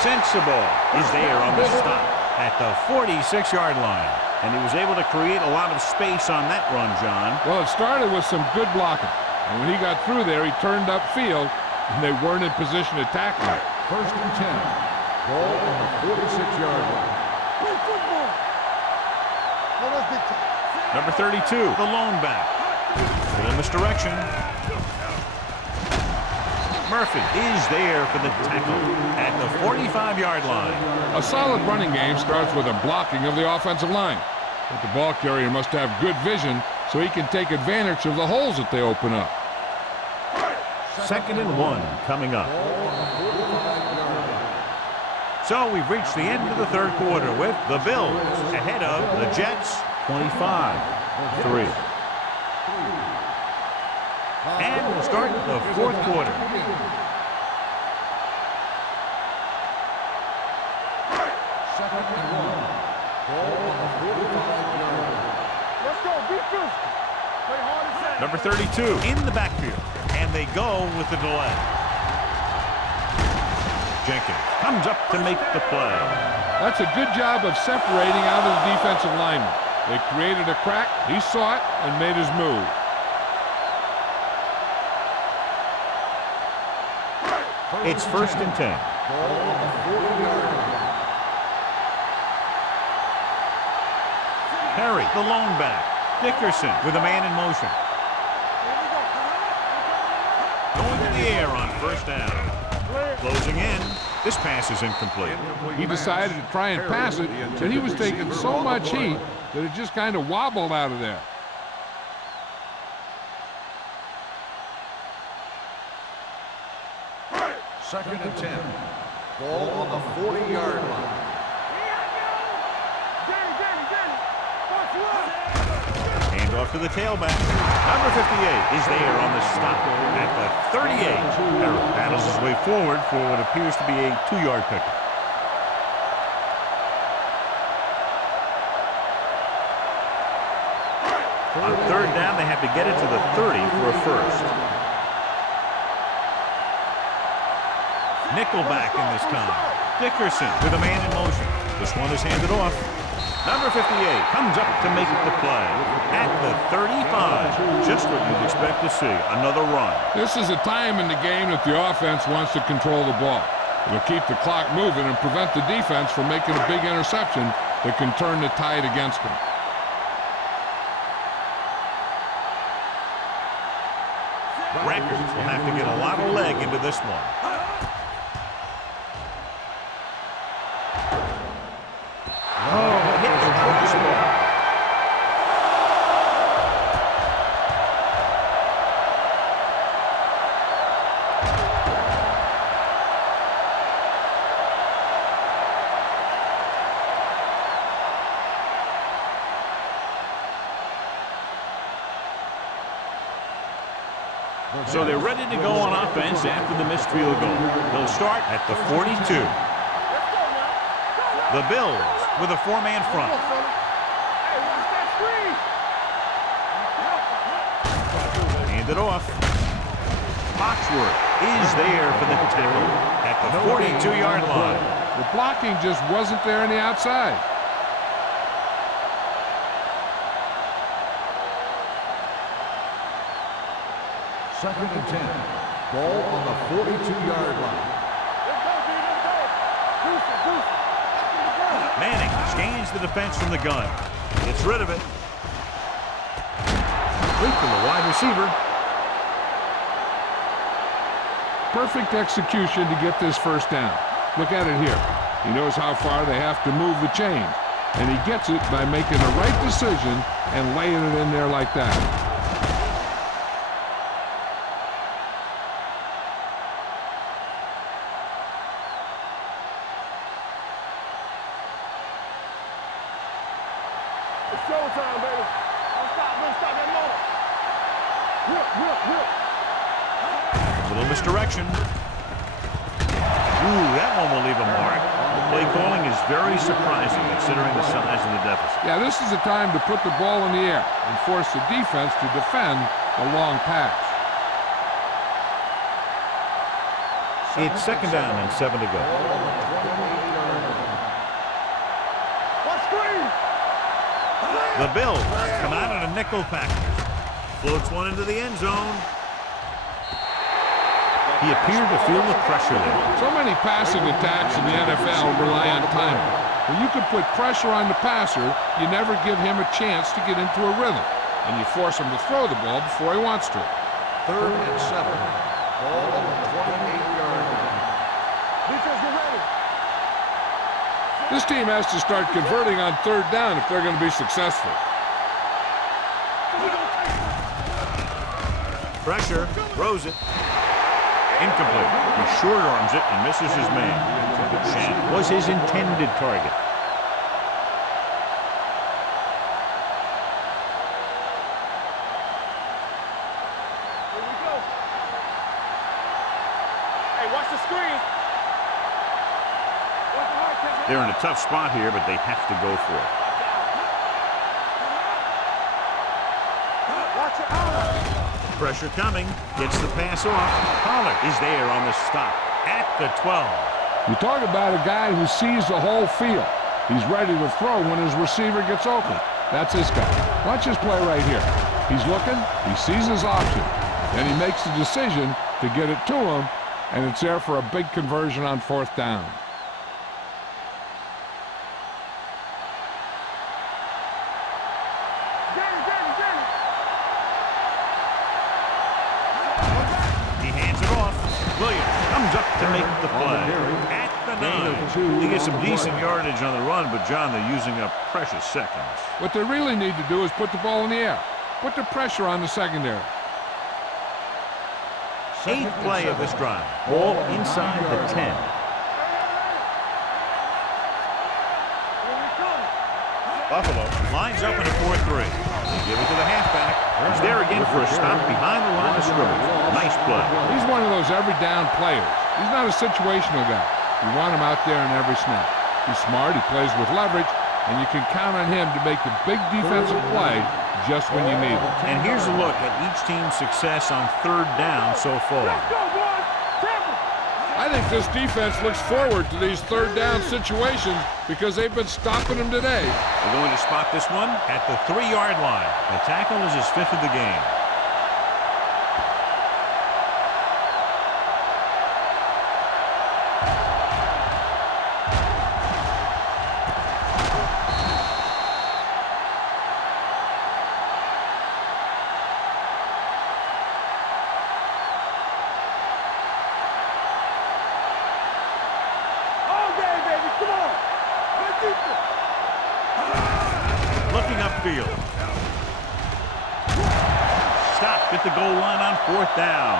Sensible is there on the stop at the 46-yard line. And he was able to create a lot of space on that run, John. Well, it started with some good blocking. And when he got through there, he turned upfield, and they weren't in position to tackle him. First and 10. Ball on the 46-yard line. Number 32, the lone back. In this direction. Murphy is there for the tackle at the 45-yard line. A solid running game starts with a blocking of the offensive line. But the ball carrier must have good vision so he can take advantage of the holes that they open up. 2nd and 1 coming up. So we've reached the end of the third quarter with the Bills ahead of the Jets 25-3. And we'll start the fourth quarter. Second and 1. Ball on the 45-yard line. Let's go. Be physical. Play hard and fast. Number 32 in the backfield. And they go with the delay. Jenkins comes up to make the play. That's a good job of separating out of the defensive lineman. They created a crack, he saw it, and made his move. It's 1st and 10. Ball on the 40-yard line. Perry, the lone back. Dickerson with a man in motion. Going to the air on 1st down. Closing in. This pass is incomplete. He decided to try and pass it, but he was taking so much heat that it just kind of wobbled out of there. Second and 10. Ball on the 40-yard line. Hand off to the tailback. Number 58 is there on the stop at the 38. Perry battles his way forward for what appears to be a 2-yard pickup. On 3rd down, they have to get it to the 30 for a first. Nickelback in this time. Dickerson with a man in motion. This one is handed off. Number 58 comes up to make the play at the 35. Just what you'd expect to see. Another run. This is a time in the game that the offense wants to control the ball. It'll keep the clock moving and prevent the defense from making a big interception that can turn the tide against them. Records will have to get a lot of leg into this one. Hit the crossbar. So they're ready to go on offense after the missed field goal. They'll start at the 42. The Bills with a 4-man front. Hand it off. Foxworth is there for the tackle at the 42-yard line. The blocking just wasn't there on the outside. Second and 10. Ball on the 42-yard line. Manning scans the defense from the gun. Gets rid of it. Complete from the wide receiver. Perfect execution to get this first down. Look at it here. He knows how far they have to move the chain. And he gets it by making the right decision and laying it in there like that. Showtime, baby. Don't stop that motor. Whip. Little misdirection. Ooh, that one will leave a mark. play calling is very surprising considering the size of the deficit. Yeah, this is the time to put the ball in the air and force the defense to defend the long pass. It's 2nd down and 7 to go. The Bills come out in a nickel package. Floats one into the end zone. He appeared to feel the pressure there. So many passing attacks in the NFL rely on timing. When you can put pressure on the passer, you never give him a chance to get into a rhythm, and you force him to throw the ball before he wants to. 3rd and 7. Ball on the 28-yard line. Defense, get ready. This team has to start converting on 3rd down if they're going to be successful. Pressure, throws it. Incomplete. He short arms it and misses his man. Shannon was his intended target. Here we go. Hey, watch the screen. Watch the hard catch. They're in a tough spot here, but they have to go for it. Watch your eye. Pressure coming. Gets the pass off. Pollard is there on the stop at the 12. You talk about a guy who sees the whole field. He's ready to throw when his receiver gets open. That's this guy. Watch his play right here. He's looking, he sees his option, then he makes the decision to get it to him, and it's there for a big conversion on 4th down. Up to make the play at the 9. They get some decent yardage on the run, but John, they're using up precious seconds. What they really need to do is put the ball in the air. Put the pressure on the secondary. 8th play of this drive. Ball inside the 10. Buffalo lines up in a 4-3. They give it to the halfback. He's there again for a stop behind the line of scrimmage. Nice play. He's one of those every down players. He's not a situational guy. You want him out there in every snap. He's smart, he plays with leverage, and you can count on him to make the big defensive play just when you need it. And here's a look at each team's success on 3rd down so far. Let's go, boys. Temple. I think this defense looks forward to these 3rd down situations because they've been stopping them today. They're going to spot this one at the 3-yard line. The tackle is his 5th of the game. Looking upfield. Stopped at the goal line on 4th down.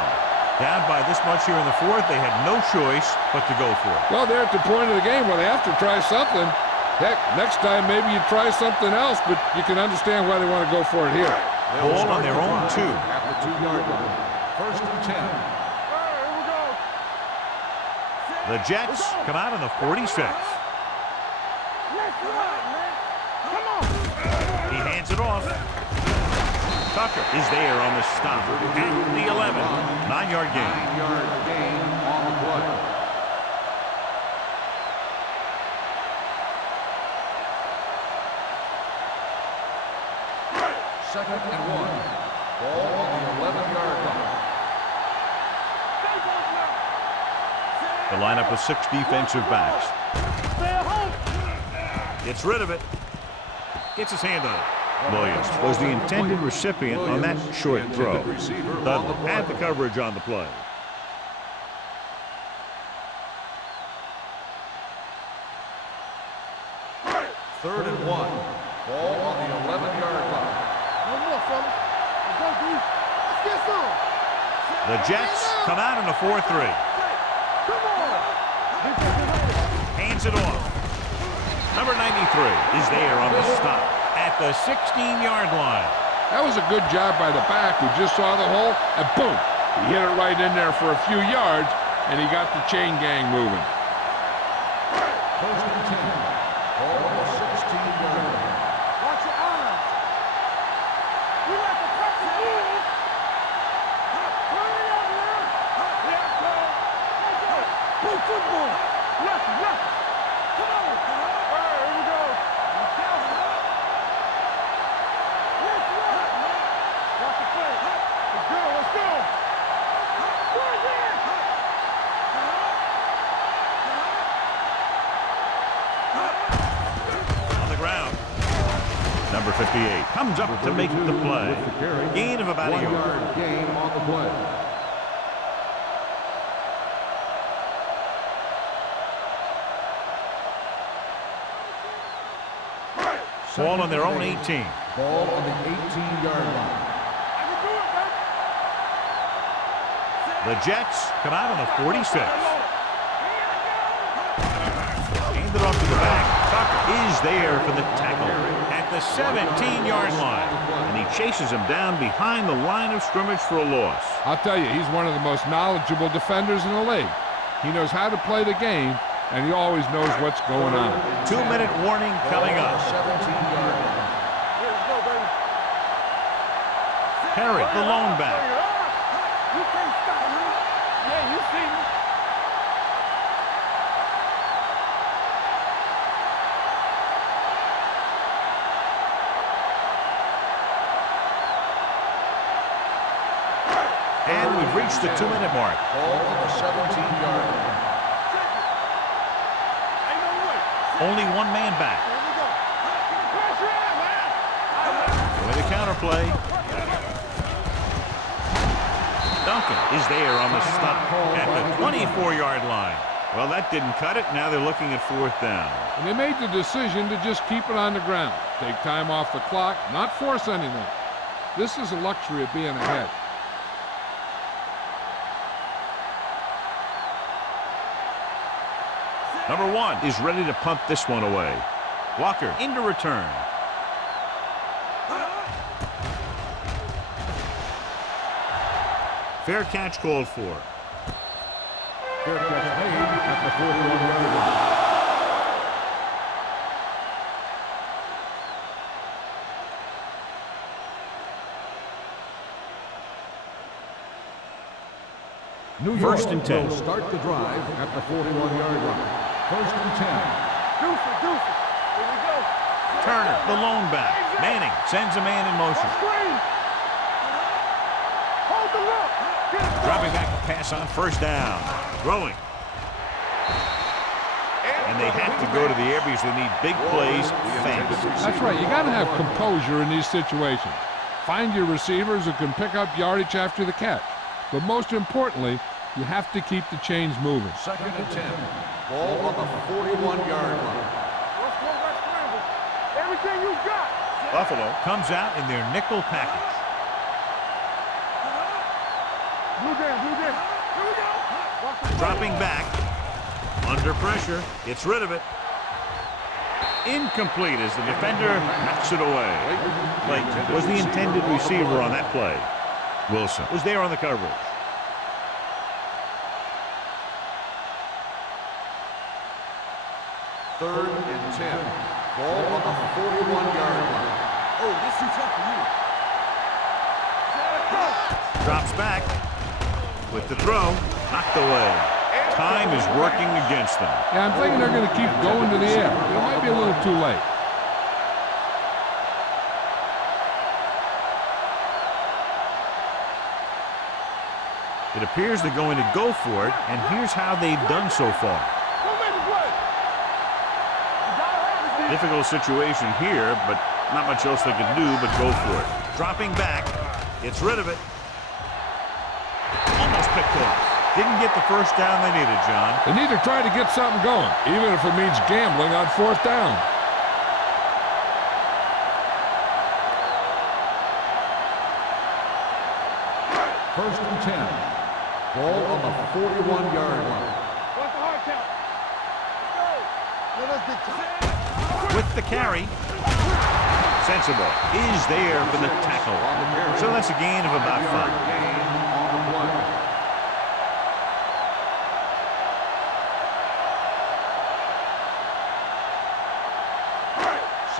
Down by this much here in the 4th, they had no choice but to go for it. Well, they're at the point of the game where they have to try something. Heck, next time maybe you try something else, but you can understand why they want to go for it here. Ball on their own 2. At the 2-yard line. 1st and 10. Here we go. The Jets come out on the 46. Let's run, man. Come on. He hands it off. Tucker is there on the stop at the 11. 9-yard gain. 9-yard gain on the play. Second and 1. Ball on the 11-yard line. The lineup with 6 defensive backs. Gets rid of it. Gets his hand on it. Williams was the intended recipient on that short throw. Dudley had the coverage on the play. Third and 1. Ball on the 11-yard line. No more, fellas. Let's go, dude. Let's get some. The Jets come out in a 4-3. Come on. Hands it off. Number 93 is there on the stop at the 16-yard line. That was a good job by the back who just saw the hole, and boom, he hit it right in there for a few yards, and he got the chain gang moving. First Number 58 comes up to make the play. Gain of about a 1 yard. yard gain on the play. Ball on their own 18. Ball on the 18-yard line. The Jets come out on the 46. Handed off to the back. Tucker is there for the tackle at the 17-yard line. And he chases him down behind the line of scrimmage for a loss. I'll tell you, he's one of the most knowledgeable defenders in the league. He knows how to play the game, and he always knows what's going on. 2-minute warning coming up. 17-yard line. Perry, the lone back. You can't stop me. Yeah, you see me. And we've reached the 2-minute mark. Ball on the 17-yard line. Ain't no way. Only one man back. Here we go. Pressure out, man. With a counterplay. Duncan is there on the stop at the 24-yard line. Well, that didn't cut it. Now they're looking at 4th down. And they made the decision to just keep it on the ground. Take time off the clock, not force anything. This is a luxury of being ahead. Number 1 is ready to punt this one away. Walker into return. Fair catch called for. Fair catch made at the 41-yard line. New York First and 10. will start the drive at the 41-yard line. First and 10. Deuce it. Here we go. Turner, the lone back. Manning sends a man in motion. Screen. Hold the look. Dropping back to pass on 1st down. Throwing. And they have to go to the air because they need big plays fast. That's right. You got to have composure in these situations. Find your receivers who can pick up yardage after the catch. But most importantly, you have to keep the chains moving. Second and 10. Ball on the 41-yard line. Everything you got. Buffalo comes out in their nickel package. Blue down. Here we go. Dropping back. Under pressure. Gets rid of it. Incomplete as the defender knocks it away. Clayton was the intended receiver on that play. Wilson was there on the coverage. Third and 10. Ball on the 41-yard line. Oh, this is tough for you. Drops back with the throw. Knocked away. Time is working against them. Yeah, I'm thinking they're going to keep going to the air. It might be a little too late. It appears they're going to go for it, and here's how they've done so far. Difficult situation here, but not much else they can do but go for it. Dropping back, gets rid of it. Almost picked off. Didn't get the first down they needed, John. They need to try to get something going, even if it means gambling on 4th down. First and 10. Ball on the 41-yard line. What's the hard count? Let's go. With the carry. Sensible is there for the tackle. So that's a gain of about 5. Gain on the play.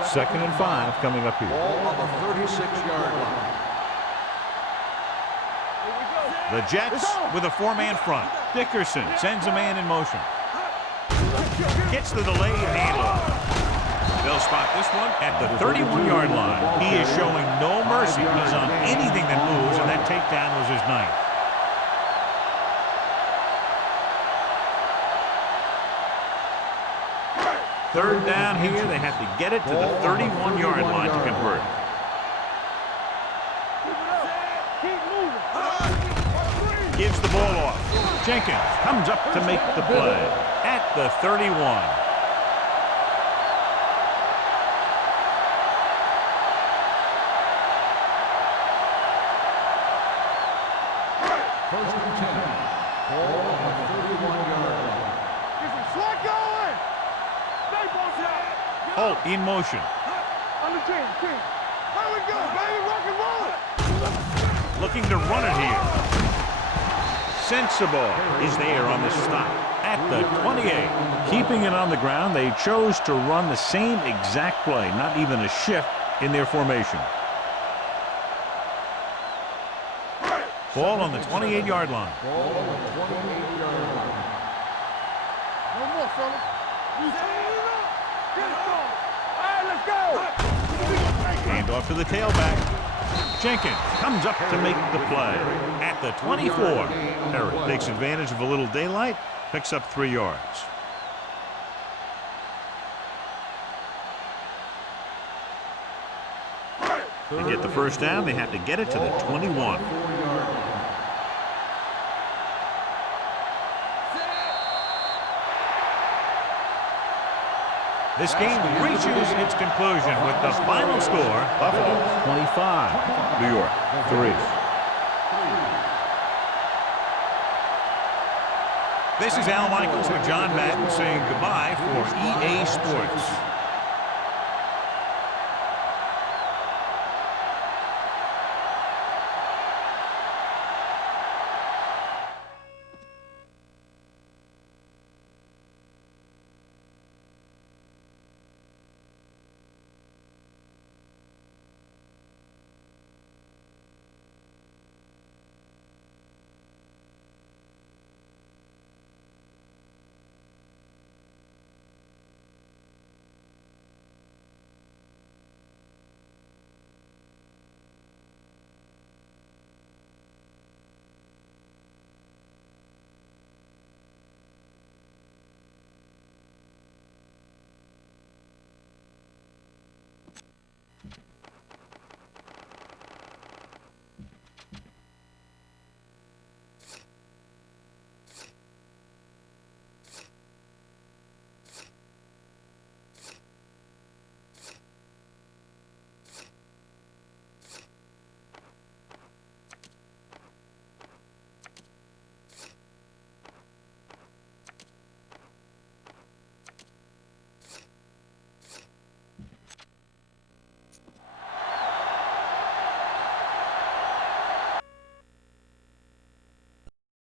Second and 5 coming up here. Ball on the 36-yard line. The Jets with a 4-man front. Dickerson sends a man in motion. Gets the delayed handoff. They'll spot this one at the 31-yard line. He is showing no mercy. He's on anything that moves, and that takedown was his 9th. Third down here. They have to get it to the 31-yard line to convert. Keep moving. Gives the ball off. Jenkins comes up to make the play at the 31. First and 10. Ball on the 31-yard line. Get some sweat going. Stay both sides. Holt in motion. On the team. Here we go, baby. Rock and roll. Looking to run it here. Sensible is there on the stop at the 28. Keeping it on the ground, they chose to run the same exact play, not even a shift in their formation. Ball on the 28-yard line. Ball on the 28-yard line. No more, fellas. Get it going. All right, let's go. Hand off to the tailback. Jenkins comes up to make the play at the 24. Herod takes advantage of a little daylight, picks up 3 yards. To get the first down, they have to get it to the 21. This game reaches its conclusion with the final score, Buffalo 25, New York 3. This is Al Michaels with John Madden saying goodbye for EA Sports.